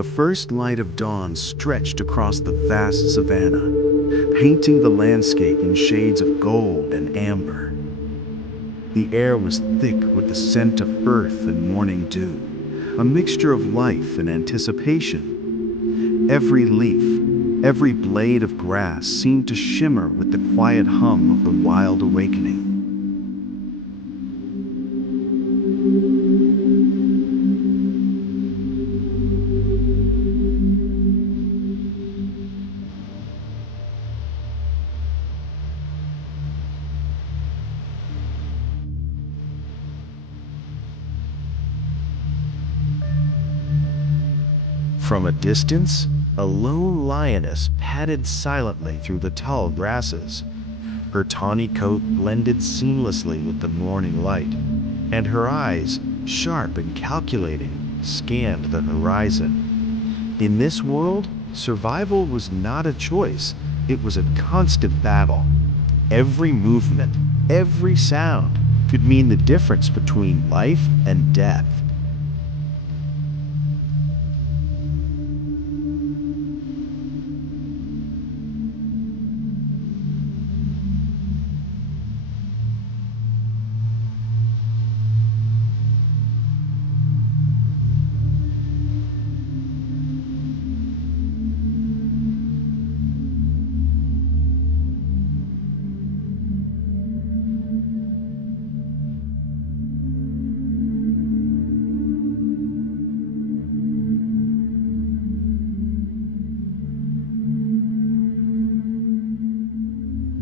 The first light of dawn stretched across the vast savanna, painting the landscape in shades of gold and amber. The air was thick with the scent of earth and morning dew, a mixture of life and anticipation. Every leaf, every blade of grass seemed to shimmer with the quiet hum of the wild awakening. From a distance, a lone lioness padded silently through the tall grasses. Her tawny coat blended seamlessly with the morning light, and her eyes, sharp and calculating, scanned the horizon. In this world, survival was not a choice, it was a constant battle. Every movement, every sound could mean the difference between life and death.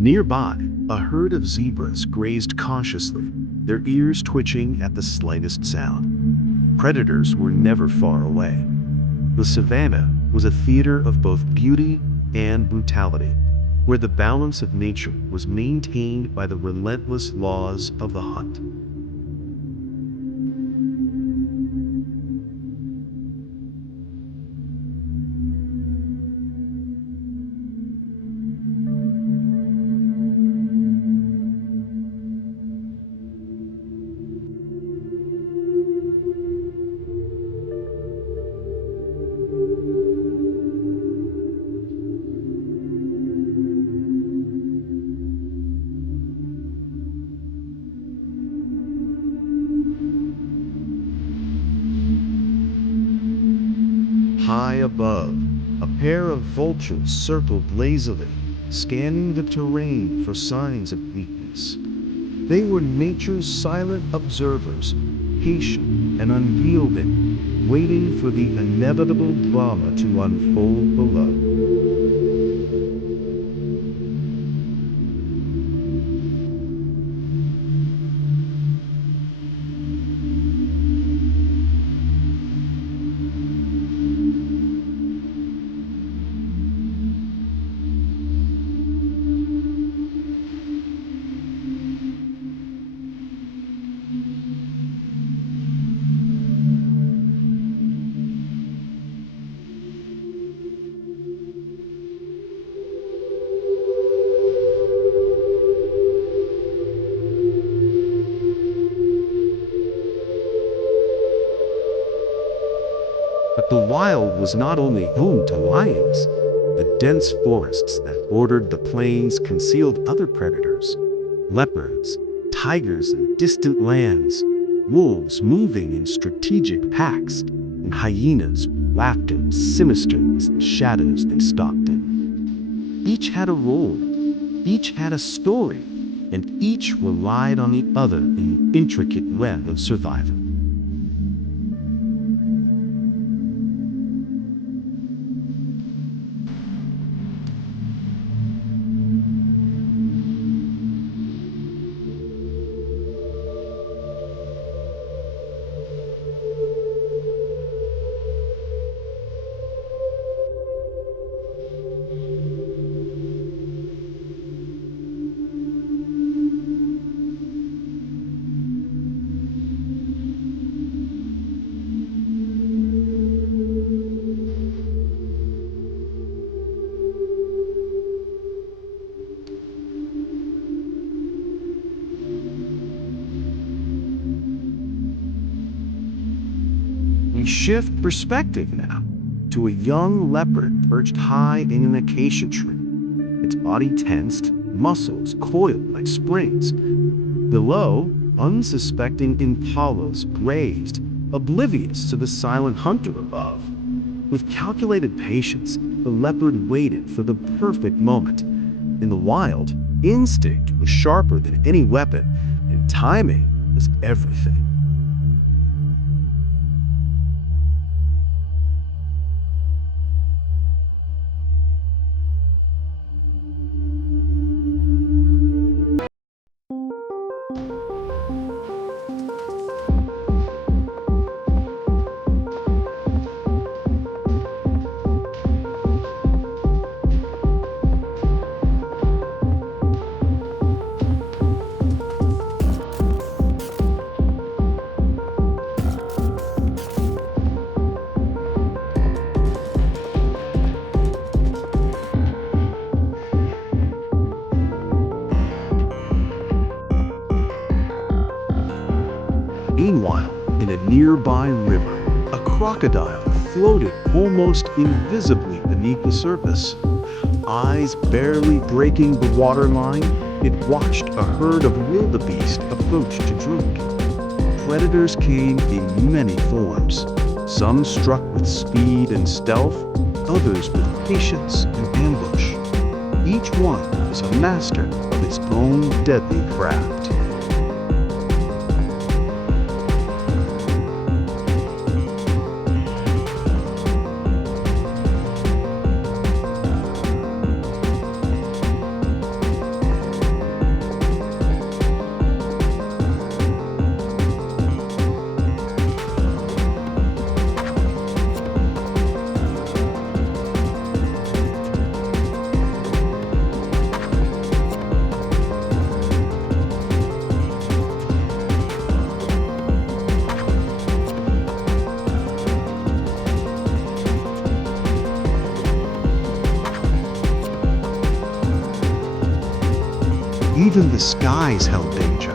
Nearby, a herd of zebras grazed cautiously, their ears twitching at the slightest sound. Predators were never far away. The savanna was a theater of both beauty and brutality, where the balance of nature was maintained by the relentless laws of the hunt. High above, a pair of vultures circled lazily, scanning the terrain for signs of weakness. They were nature's silent observers, patient and unyielding, waiting for the inevitable drama to unfold below. But the wild was not only home to lions. The dense forests that bordered the plains concealed other predators: leopards, tigers in distant lands, wolves moving in strategic packs, and hyenas lapped in sinister as the shadows they stalked in. Each had a role, each had a story, and each relied on the other in the intricate web of survival. We shift perspective now to a young leopard perched high in an acacia tree, its body tensed, muscles coiled like springs. Below, unsuspecting impalas grazed, oblivious to the silent hunter above. With calculated patience, the leopard waited for the perfect moment. In the wild, instinct was sharper than any weapon, and timing was everything. Meanwhile, in a nearby river, a crocodile floated almost invisibly beneath the surface. Eyes barely breaking the waterline, it watched a herd of wildebeest approach to drink. Predators came in many forms, some struck with speed and stealth, others with patience and ambush. Each one was a master of his own deadly craft. Even the skies held danger.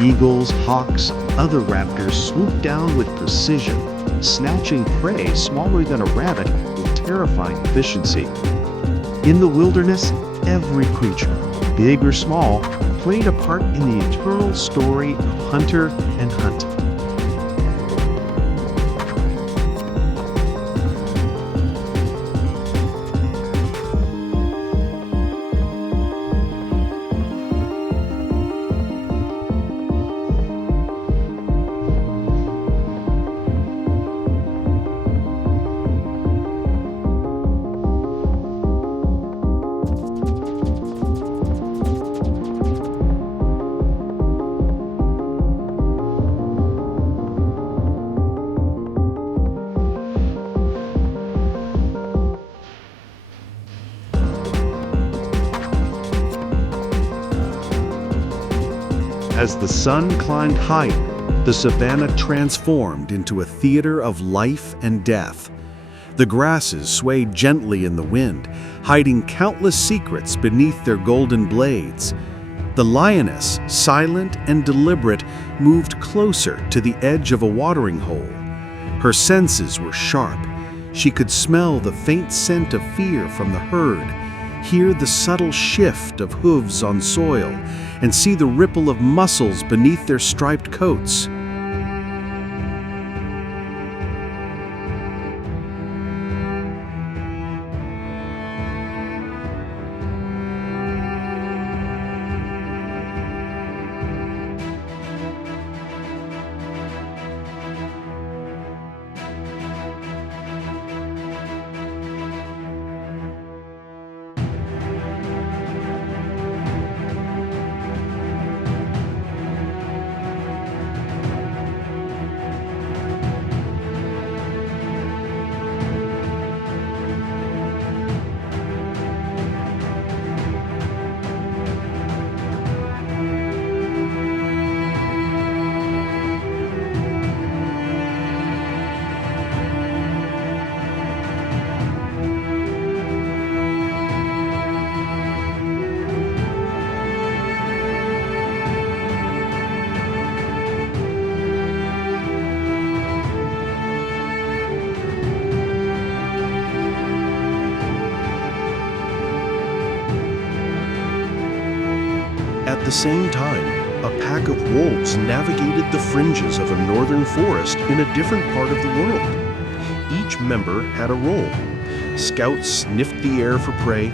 Eagles, hawks, and other raptors swooped down with precision, snatching prey smaller than a rabbit with terrifying efficiency. In the wilderness, every creature, big or small, played a part in the eternal story of hunter and hunt. As the sun climbed higher, the savanna transformed into a theater of life and death. The grasses swayed gently in the wind, hiding countless secrets beneath their golden blades. The lioness, silent and deliberate, moved closer to the edge of a watering hole. Her senses were sharp. She could smell the faint scent of fear from the herd, hear the subtle shift of hooves on soil, and see the ripple of muscles beneath their striped coats. At the same time, a pack of wolves navigated the fringes of a northern forest in a different part of the world. Each member had a role. Scouts sniffed the air for prey,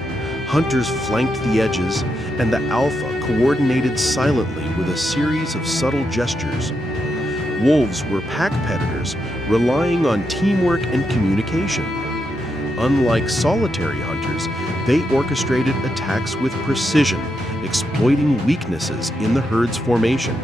hunters flanked the edges, and the alpha coordinated silently with a series of subtle gestures. Wolves were pack predators, relying on teamwork and communication. Unlike solitary hunters, they orchestrated attacks with precision, exploiting weaknesses in the herd's formation.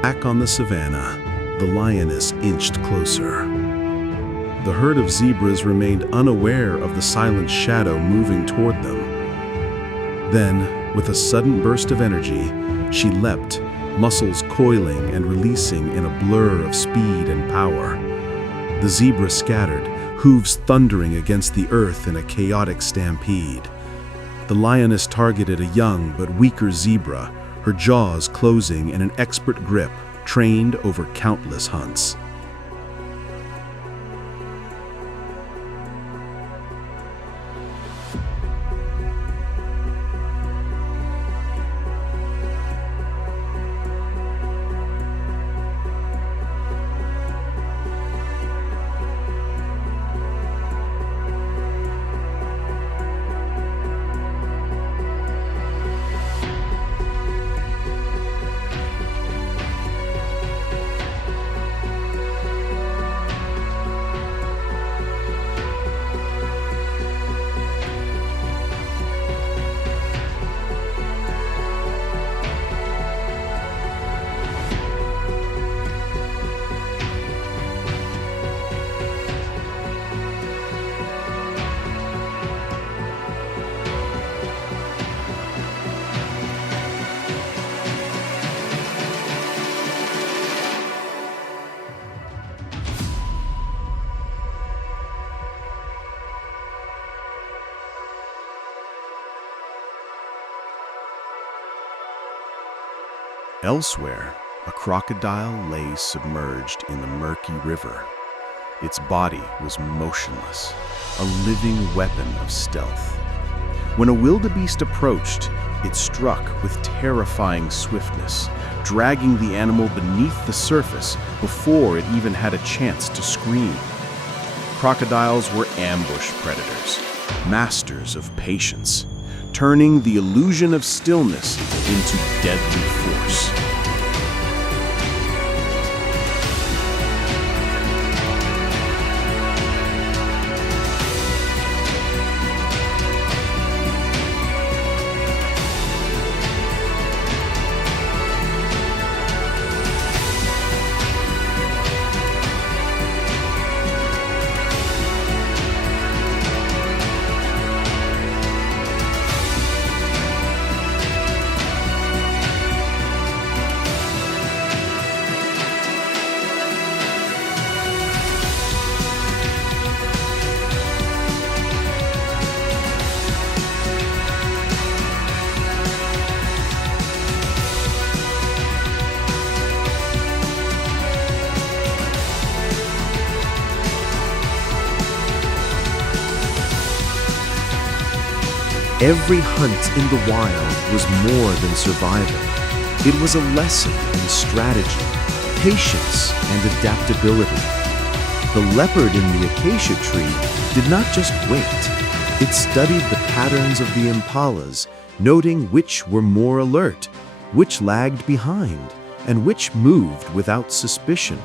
Back on the savannah, the lioness inched closer. The herd of zebras remained unaware of the silent shadow moving toward them. Then, with a sudden burst of energy, she leapt, muscles coiling and releasing in a blur of speed and power. The zebra scattered, hooves thundering against the earth in a chaotic stampede. The lioness targeted a young but weaker zebra, her jaws closing in an expert grip, trained over countless hunts. Elsewhere, a crocodile lay submerged in the murky river. Its body was motionless, a living weapon of stealth. When a wildebeest approached, it struck with terrifying swiftness, dragging the animal beneath the surface before it even had a chance to scream. Crocodiles were ambush predators, masters of patience, turning the illusion of stillness into deadly force. Every hunt in the wild was more than survival. It was a lesson in strategy, patience, and adaptability. The leopard in the acacia tree did not just wait. It studied the patterns of the impalas, noting which were more alert, which lagged behind, and which moved without suspicion.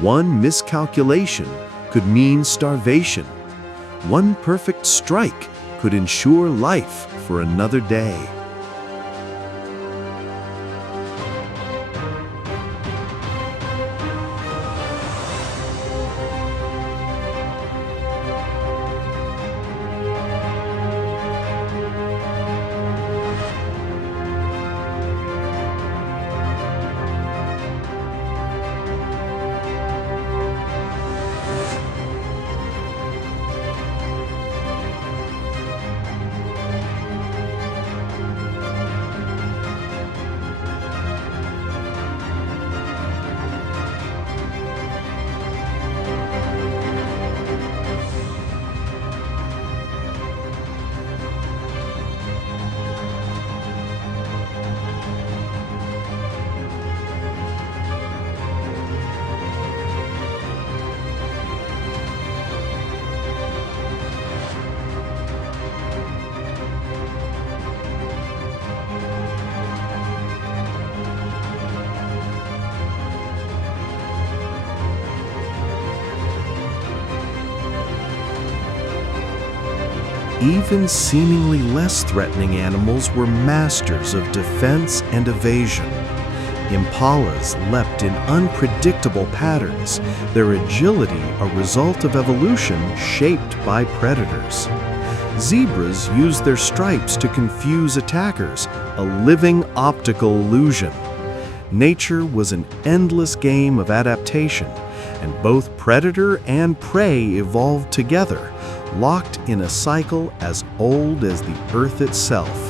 One miscalculation could mean starvation. One perfect strike could ensure life for another day. Even seemingly less threatening animals were masters of defense and evasion. Impalas leapt in unpredictable patterns, their agility a result of evolution shaped by predators. Zebras used their stripes to confuse attackers, a living optical illusion. Nature was an endless game of adaptation, and both predator and prey evolved together, locked in a cycle as old as the earth itself.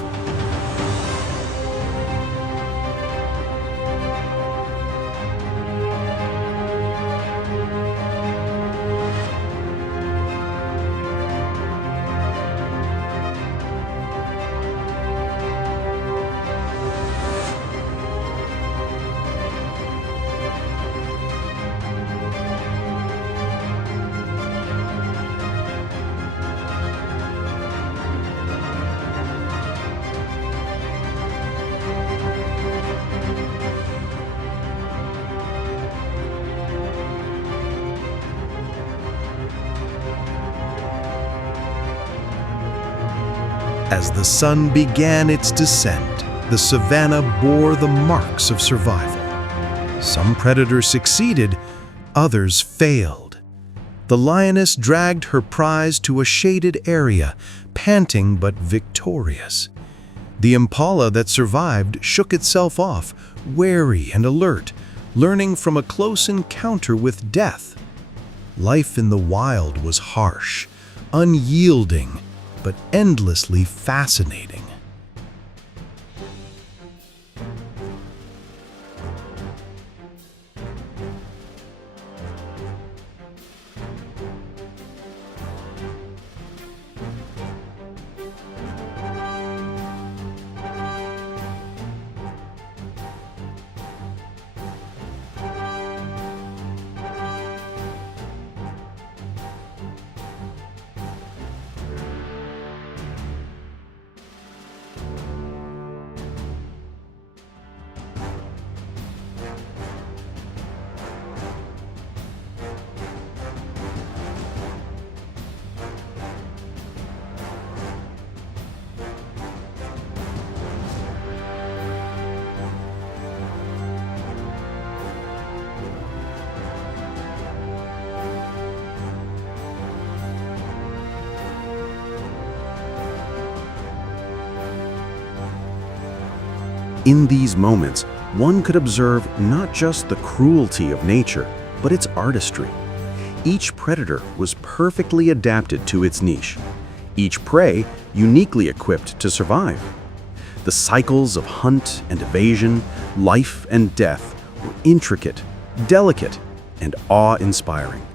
As the sun began its descent, the savanna bore the marks of survival. Some predators succeeded, others failed. The lioness dragged her prize to a shaded area, panting but victorious. The impala that survived shook itself off, wary and alert, learning from a close encounter with death. Life in the wild was harsh, unyielding, but endlessly fascinating. In these moments, one could observe not just the cruelty of nature, but its artistry. Each predator was perfectly adapted to its niche, each prey uniquely equipped to survive. The cycles of hunt and evasion, life and death were intricate, delicate, and awe-inspiring.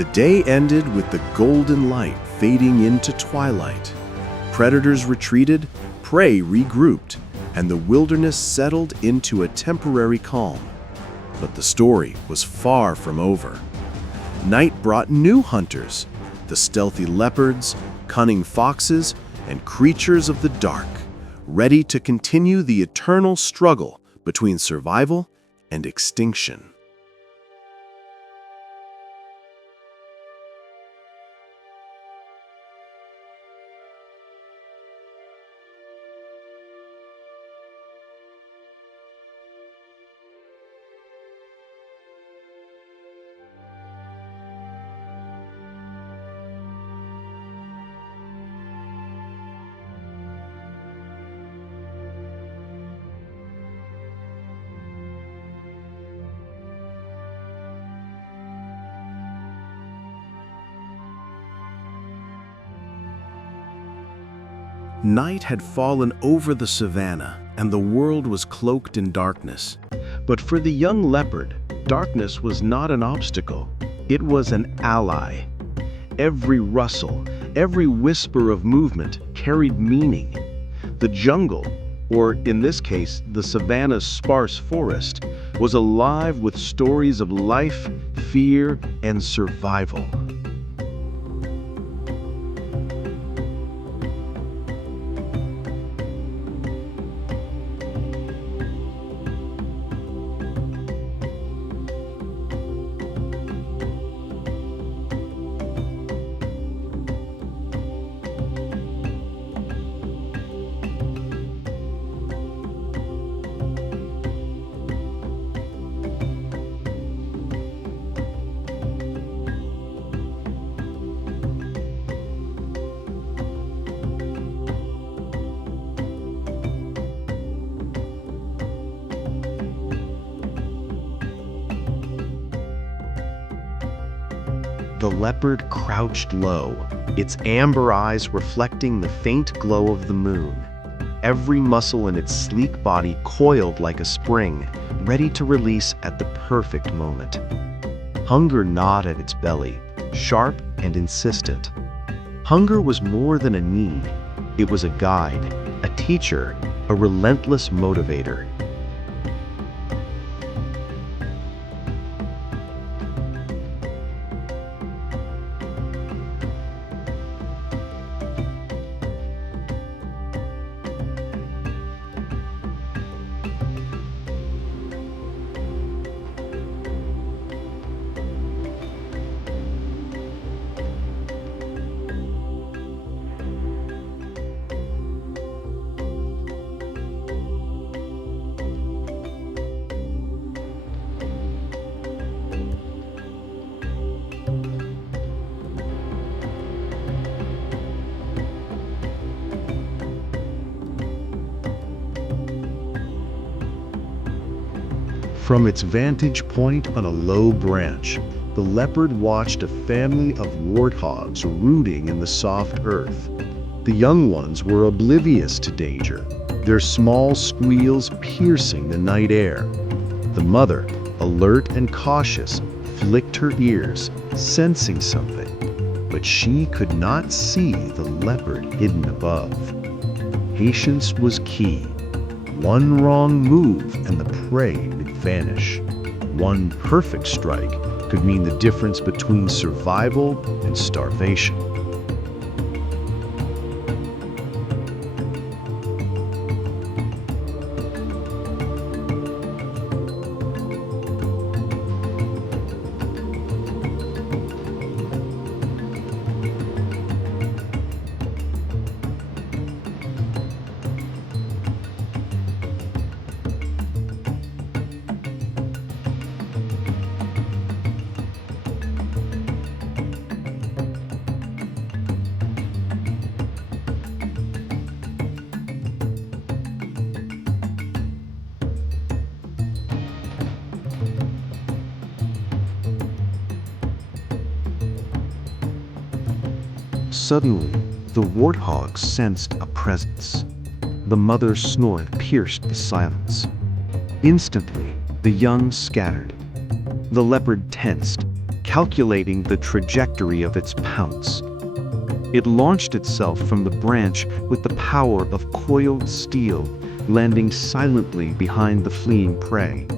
The day ended with the golden light fading into twilight. Predators retreated, prey regrouped, and the wilderness settled into a temporary calm. But the story was far from over. Night brought new hunters, the stealthy leopards, cunning foxes, and creatures of the dark, ready to continue the eternal struggle between survival and extinction. Night had fallen over the savanna, and the world was cloaked in darkness. But for the young leopard, darkness was not an obstacle. It was an ally. Every rustle, every whisper of movement carried meaning. The jungle, or in this case, the savanna's sparse forest, was alive with stories of life, fear, and survival. The leopard crouched low, its amber eyes reflecting the faint glow of the moon. Every muscle in its sleek body coiled like a spring, ready to release at the perfect moment. Hunger gnawed at its belly, sharp and insistent. Hunger was more than a need. It was a guide, a teacher, a relentless motivator. From its vantage point on a low branch, the leopard watched a family of warthogs rooting in the soft earth. The young ones were oblivious to danger, their small squeals piercing the night air. The mother, alert and cautious, flicked her ears, sensing something, but she could not see the leopard hidden above. Patience was key. One wrong move and the prey would vanish. One perfect strike could mean the difference between survival and starvation. Suddenly, the warthog sensed a presence. The mother's snort pierced the silence. Instantly, the young scattered. The leopard tensed, calculating the trajectory of its pounce. It launched itself from the branch with the power of coiled steel, landing silently behind the fleeing prey.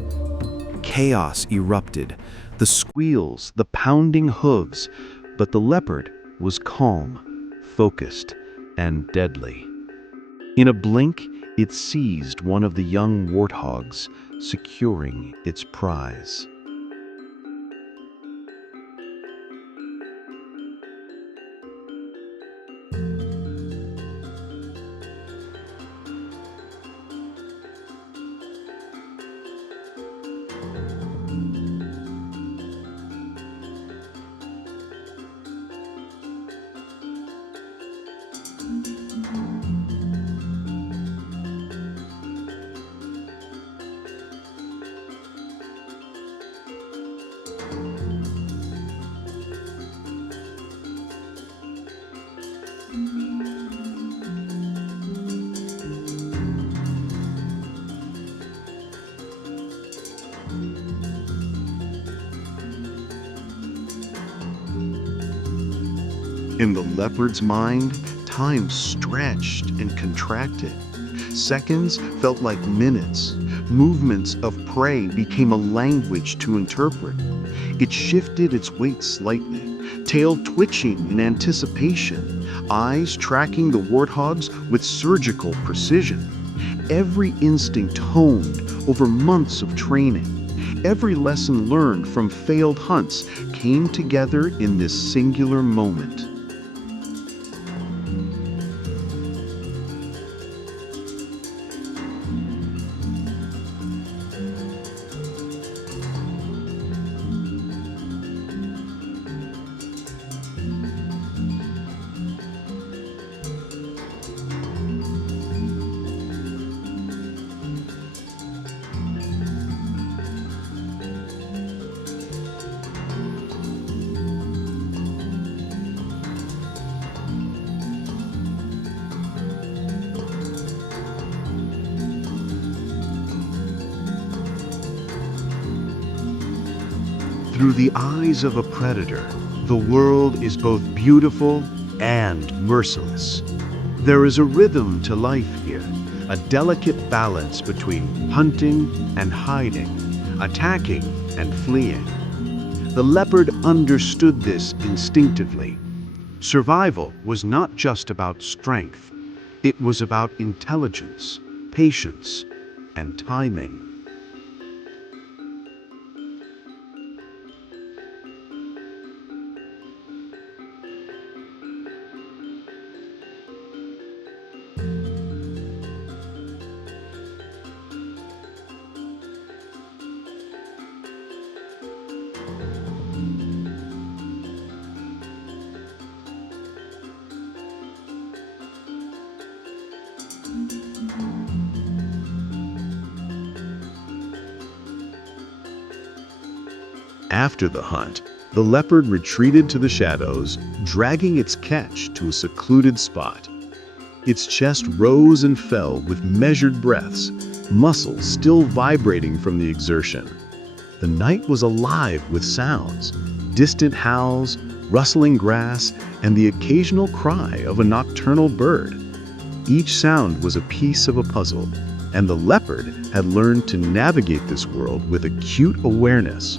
Chaos erupted, the squeals, the pounding hooves, but the leopard was calm, focused, and deadly. In a blink, it seized one of the young warthogs, securing its prize. In the leopard's mind, time stretched and contracted. Seconds felt like minutes. Movements of prey became a language to interpret. It shifted its weight slightly, tail twitching in anticipation, eyes tracking the warthogs with surgical precision. Every instinct honed over months of training. Every lesson learned from failed hunts came together in this singular moment. Through the eyes of a predator, the world is both beautiful and merciless. There is a rhythm to life here, a delicate balance between hunting and hiding, attacking and fleeing. The leopard understood this instinctively. Survival was not just about strength. It was about intelligence, patience, and timing. After the hunt, the leopard retreated to the shadows, dragging its catch to a secluded spot. Its chest rose and fell with measured breaths, muscles still vibrating from the exertion. The night was alive with sounds, distant howls, rustling grass, and the occasional cry of a nocturnal bird. Each sound was a piece of a puzzle, and the leopard had learned to navigate this world with acute awareness.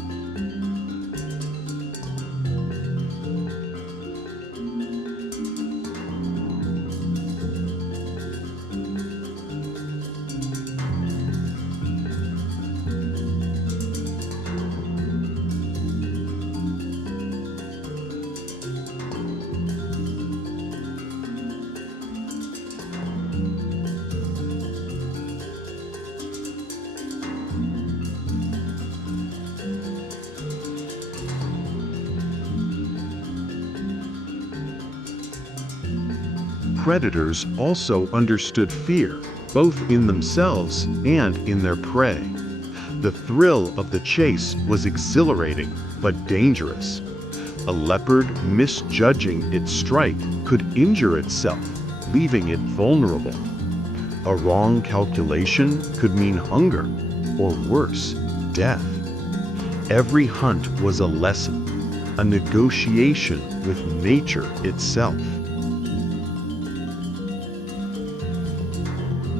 Predators also understood fear, both in themselves and in their prey. The thrill of the chase was exhilarating, but dangerous. A leopard misjudging its strike could injure itself, leaving it vulnerable. A wrong calculation could mean hunger, or worse, death. Every hunt was a lesson, a negotiation with nature itself.